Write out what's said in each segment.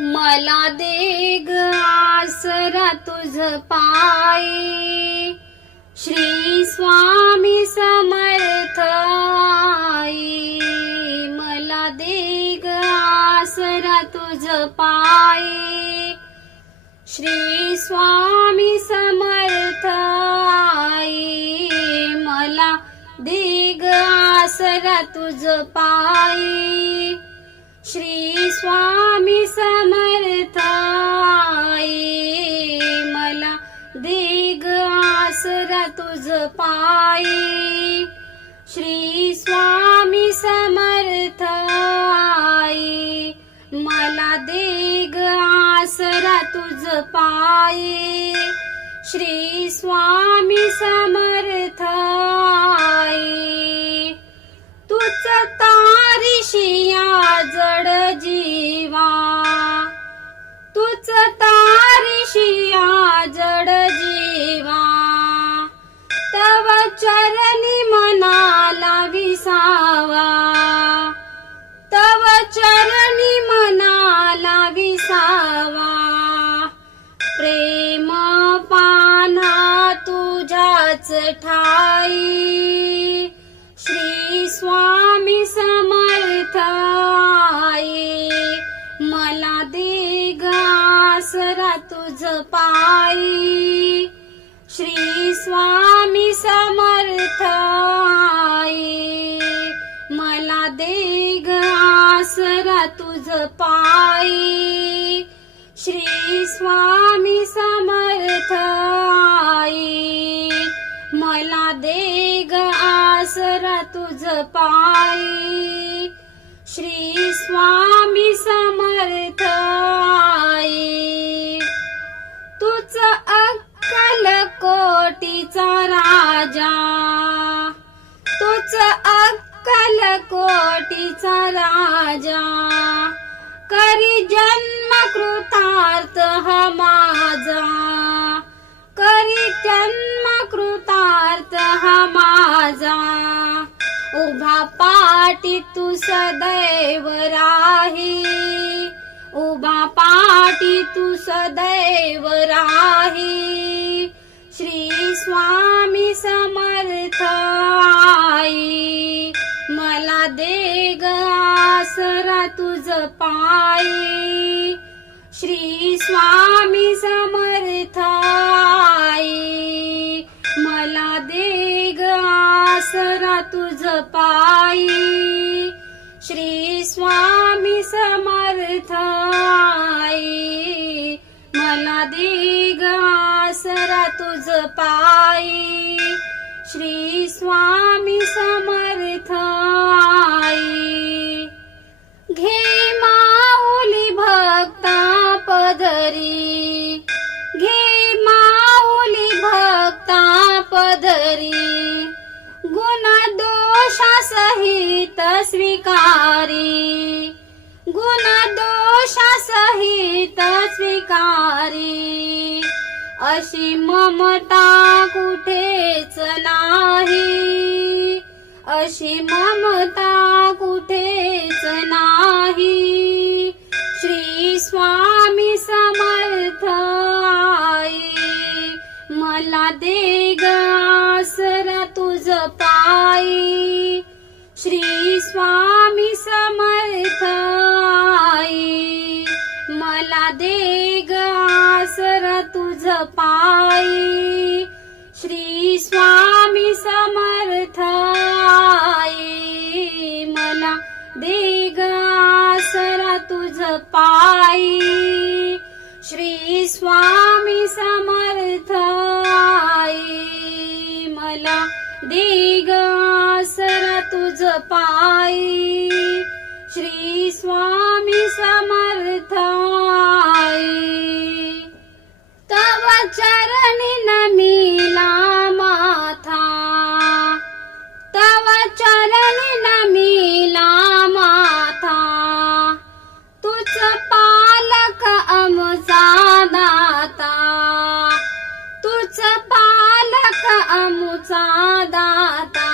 मला दे ग आसरा तुझ पायी. श्री स्वामी समर्थ आई. मला दे ग आसरा तुझ पायी. श्री स्वामी समर्थ आई. मला दिग आसरा तुझ पायी. श्री स्वामी समर्थाई. मला दिग आसरा तुझ पायी. श्री स्वामी समर्थाई. मला देग आसरा तुझ पायी. श्री स्वामी समर्थाई. तूच तारिशिया जड जीवा. तूच तारिशिया जड जीवा. तव चरणी मनाला विसावा. तव चरणी मनाला विसावा. प्रेम पाना तुझ्याच ठाई. आसरा पाई पायी श्री स्वामी समर्थ आई। मला दे आसरा तुझ पायी श्री स्वामी समर्थ आई। मला दे आसरा तुझ पायी श्री स्वामी समर्थ कोटीचा राजा. तोच अक्कल कोटीचा राजा. करी जन्म कृतार्थ हा माझा. करी जन्म कृतार्थ हा माझा. उभा पाटी तू सदैव राही. उभा पाटी तू सदैव राही. स्वामी समर्थ आई. मला दे ग आसरा तुझ पायी. श्री स्वामी समर्थ आई. मला दे ग आसरा तुझ पायी. श्री स्वामी समर्थ आई. मला दे तुझ पायी श्री स्वामी समर्थ आई. घे माऊली भक्ता पदरी घे माऊली भक्ता पदरी गुण दोषा सहित स्वीकारी गुण दोषा सहित स्वीकारी. अशी ममता कुठेच नाही. अशी ममता कुठेच नाही. श्री स्वामी समर्थ आई मला दे ग तुझ पायी. श्री स्वामी समर्थ आई मला दे आसरा तुझ पायी. श्री स्वामी समर्थ आई. मला दे ग आसरा तुझ पायी. श्री स्वामी समर्थ आई. मला दे ग आसरा तुझ पायी. श्री स्वामी समर्थ आई. चरणी नमिला माथा. तव चरणी नमिला माथा. तुझ पालक अमुचा दाता तुझ पालक अमुचा दाता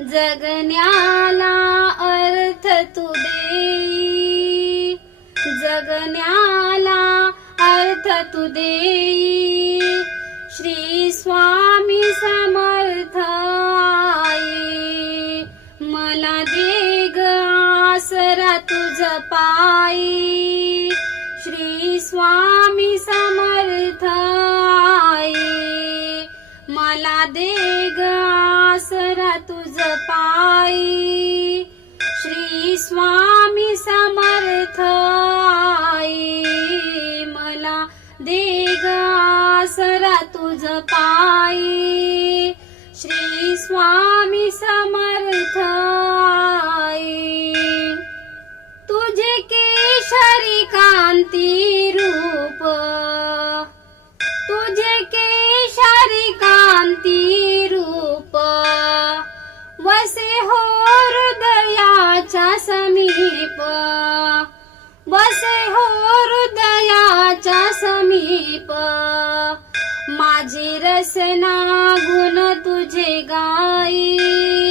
जगण्याला अर्थ तू दे. जगण्या तू देई. श्री स्वामी समर्थ आई. मला दे ग आसरा तुझ पायी. समर्थ आई। तुझे केशरी कांती रूप। तुझे केशरी कांती रूप। वसे हो हृदयाच्या समीप। वसे हो हृदयाच्या समीप। माझी रसना गुण तुझे गाई।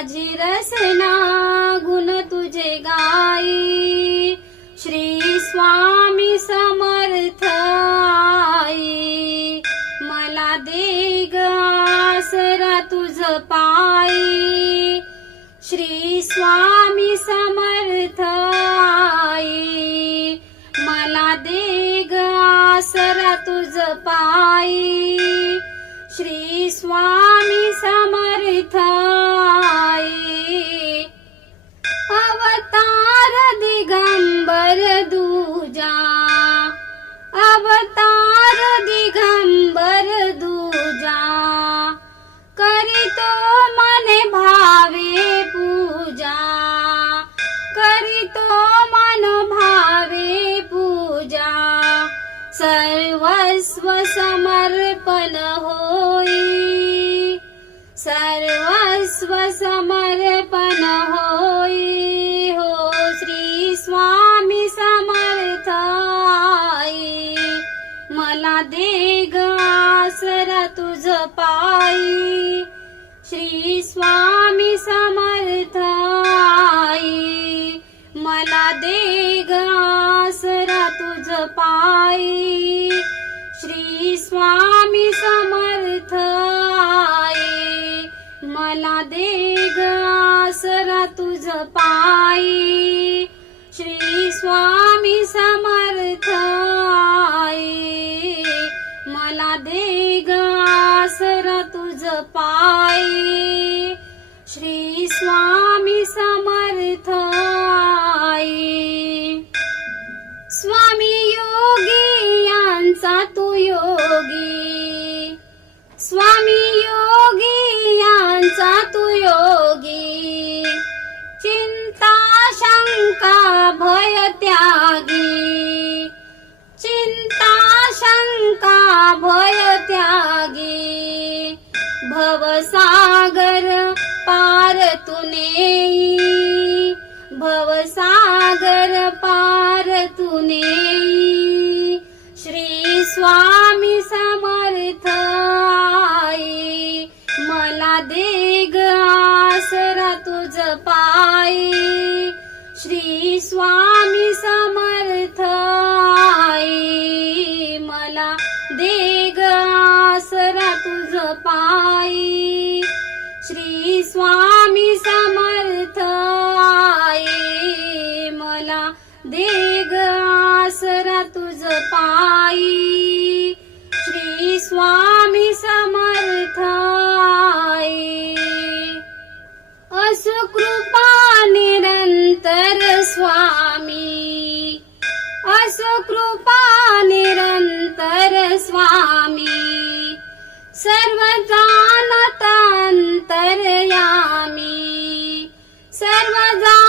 माझी रसना गुण तुझे गाई. श्री स्वामी समर्थ आई. मला दे आसरा तुझ पायी. श्री स्वामी समर्थ आई. मला दे आसरा तुझ पायी. श्री स्वामी समर्थ दिगंबर दूजा अवतार दिगंबर दूजा। करितो मन भावे पूजा करितो मन भावे पूजा। सर्वस्व समर्पण दे ग आसरा तुझ पायी. श्री स्वामी समर्थ आई मला दे ग आसरा तुझ पायी. श्री स्वामी समर्थ आई मला दे ग आसरा तुझ पायी. श्री स्वामी समर्थ पायी श्री स्वामी समर्थ आई स्वामी योगी यांचा तू योगी. स्वामी योगी यांचा तू योगी. चिंता शंका भय त्यागी. चिंता शंका भय त्यागी. भवसागर पार तुने भवसागर पार तुने श्री स्वामी समर्थ आई। मला देग आसरा तुझ पाई श्री स्वामी सर्व जाणतांतर्यामी सर्व जा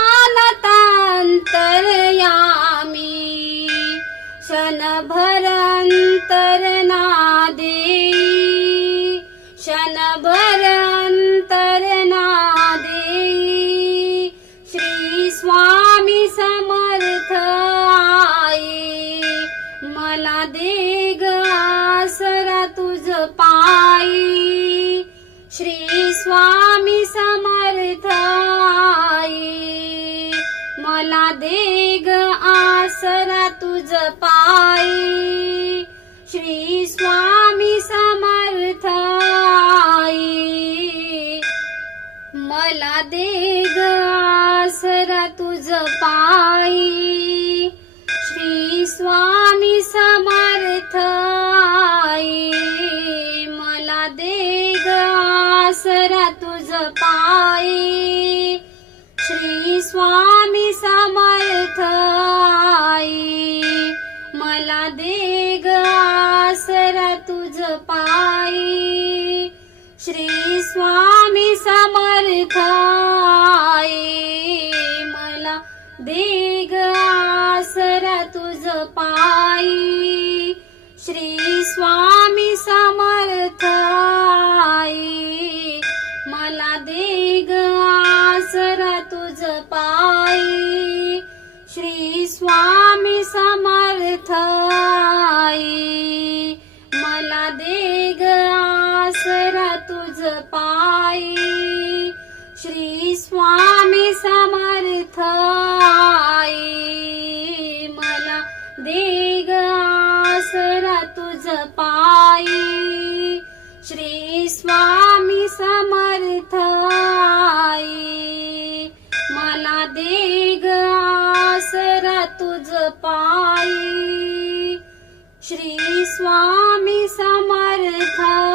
दे ग आसरा तुझ पायी. श्री स्वामी समर्थ आई. मला दे ग आसरा तुझ पायी. श्री स्वामी समर्थ आई. मला दे ग आसरा तुझ पायी. तुझ पायी श्री स्वामी समर्थाई। मला दे ग आसरा तुझ पायी श्री स्वामी समर्थाई। मला दे ग आसरा तुझ पायी श्री श्री स्वामी समर्थ।